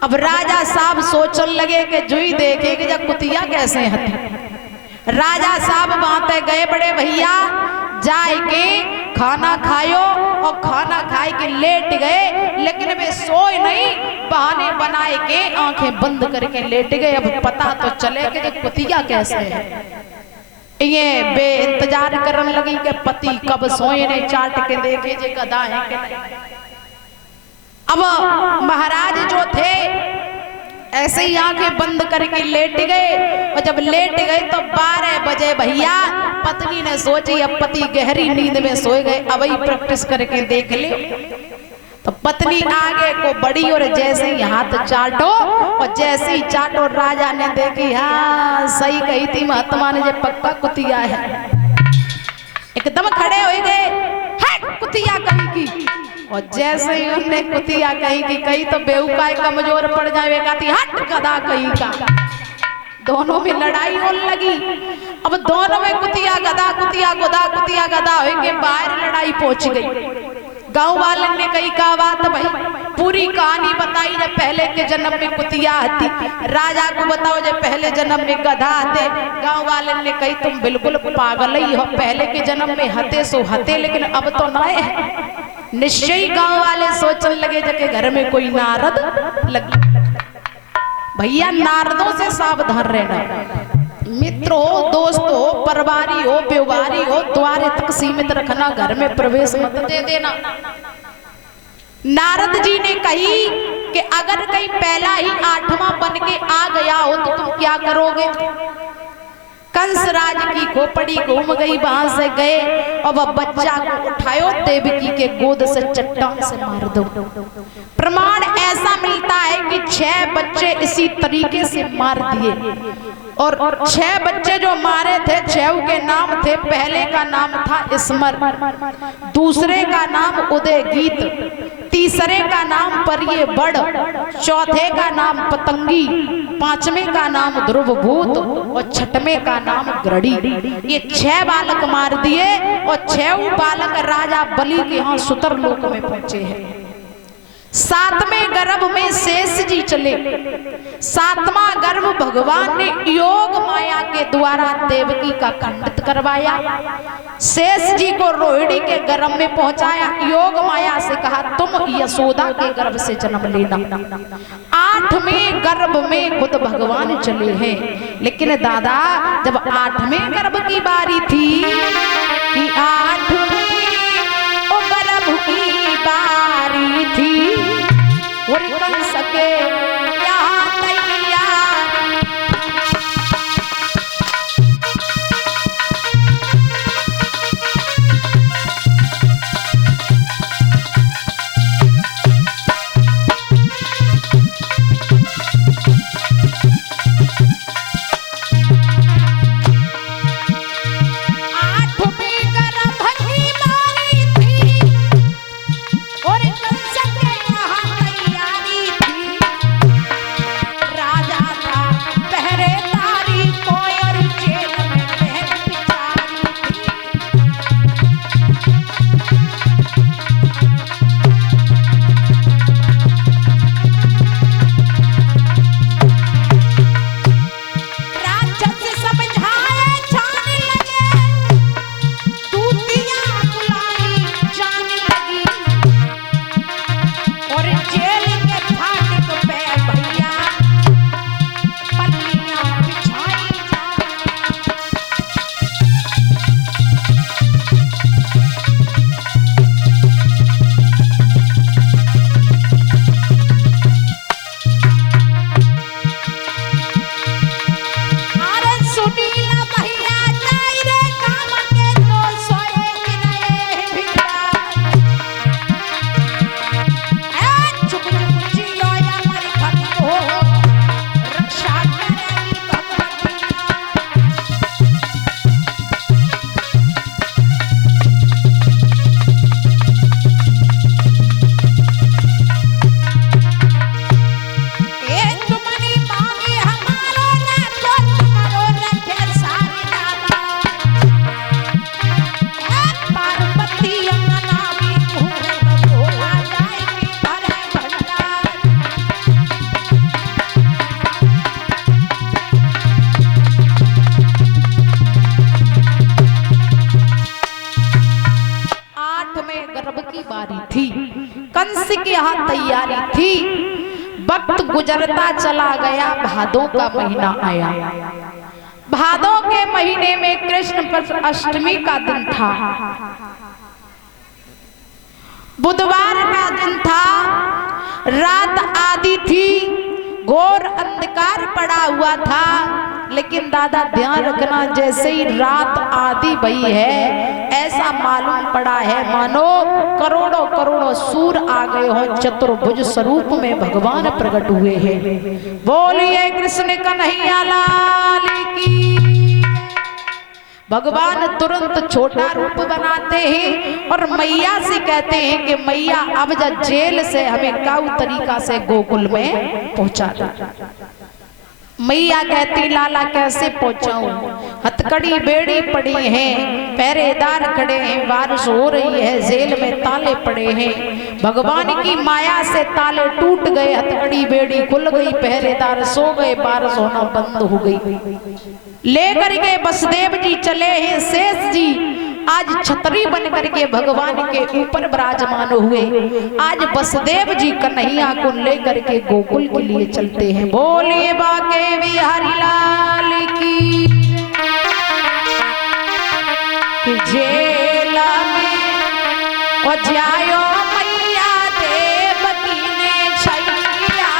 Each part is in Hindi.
अब राजा साहब सोचन लगे कि जुई देखे कि जब कुतिया कैसे हती। राजा साहब वहां गए, बड़े भैया जाए के खाना खायो, और खाना खाए के लेट गए, लेकिन वे सोए नहीं, बहाने बनाए के आंखें बंद करके लेट गए। अब पता तो चले कि कुतिया कैसे है। ये बे इंतजार करने लगी कि पति कब सोए, ने चाट के देखे जे गधा है कि नहीं। अब महाराज जो थे ऐसे ही आंखें बंद करके लेट गए, और जब लेट गए तो 12 बजे भैया पत्नी ने सोची अब पति गहरी नींद में सोए गए, अब ही प्रैक्टिस करके देख ले। तो पत्नी आगे को बढ़ी और जैसे ही हाथ चाटो, और जैसे ही चाटो राजा ने देखी, हाँ सही कही थी महात्मा ने, जब पक्का कुतिया है। एकदम खड़े हो गए, है कुतिया कहीं की। और जैसे ही उन्हें कुतिया कहीं की कही तो बेहुका कमजोर पड़ जाए, कहती हट गधा कहीं का। दोनों में लड़ाई होने लगी। अब दोनों में कुतिया गधा, कुतिया गधा, कुतिया गधा हो के बाहर लड़ाई पहुंच गई। गांव वाले ने कही का बात भाई, पूरी कहानी बताई। जब पहले के जन्म में कुतिया आती, राजा को बताओ जब पहले जन्म में गधा आते। गांव वाले ने कही तुम बिल्कुल पागल ही हो, पहले के जन्म में हते सो हते, लेकिन अब तो ना है। निश्चय गांव वाले सोचने लगे जबकि घर में कोई नारद लगी। भैया नारदों से सावधान रहना। मित्रों, दोस्तों, परवारी हो, व्यवहारी हो, द्वारे तक सीमित रखना, घर में प्रवेश मत दे देना। नारद जी ने कही कि अगर कहीं पहला ही 8वां बन के आ गया हो तो तुम क्या करोगे। कंसराज की खोपड़ी घूम गई, वहां से गए और वह बच्चा को उठायो, देवकी के गोद से चट्टान से मार दो। प्रमाण ऐसा मिलता है कि 6 बच्चे इसी तरीके से मार दिए, और 6 बच्चे जो मारे थे 6 के नाम थे। पहले का नाम था स्मर, दूसरे का नाम उदय गीत, तीसरे का नाम परिये बड़, चौथे का नाम पतंगी, 5वें का नाम ध्रुवभूत, और 6वें का नाम ग्रड़ी। ये 6 बालक मार दिए, और 6 बालक राजा बलि के यहाँ सुतर लोक में पहुंचे हैं। 7वें गर्भ में शेष जी चले। 7वां गर्भ भगवान ने योग माया के द्वारा देवकी का खंडित करवाया। शेष जी को रोहिणी के गर्भ में पहुंचाया। योग माया से कहा तुम यशोदा के गर्भ से जन्म लेना। 8वें गर्भ में खुद भगवान चले हैं। लेकिन दादा जब 8वें गर्भ की बारी थी कि 8वें गर्भ की बारी थी, और कंस के यहाँ तैयार। यहाँ तैयारी थी। वक्त गुजरता चला गया, भादों का महीना आया। भादों के महीने में कृष्ण पक्ष अष्टमी का दिन था, बुधवार का दिन था, रात आधी थी, घोर अंधकार पड़ा हुआ था। लेकिन दादा ध्यान रखना, जैसे ही रात आधी भई है, ऐसा मालूम पड़ा है मानो करोड़ों करोड़ों सूर आ गए हो, चतुर्भुज स्वरूप में भगवान प्रकट हुए हैं। बोलिए कृष्ण कन्हैया लाल की। भगवान तुरंत छोटा रूप बनाते हैं और मैया से कहते हैं कि मैया अब जब जेल से हमें काऊ तरीका से गोकुल में पहुंचा दो। मैया कहती लाला कैसे पहुंचाऊं, हथकड़ी बेड़ी पड़ी है, पहरेदार खड़े हैं, बारिश हो रही है, जेल में ताले पड़े हैं। भगवान की माया से ताले टूट गए, हथकड़ी बेड़ी खुल गई, पहरेदार सो गए, बारिश होना बंद हो गई। लेकर के वसुदेव जी चले हैं, शेष जी आज छतरी बन करके भगवान के ऊपर विराजमान हुए। आज वसुदेव जी कन्हैया को लेकर के गोकुल के लिए चलते हैं। बोलिए बाके बिहारी लाल की। जेल में और जायो मैया देवकी ने छैया,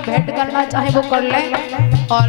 भेंट करना चाहे वो कर ले। और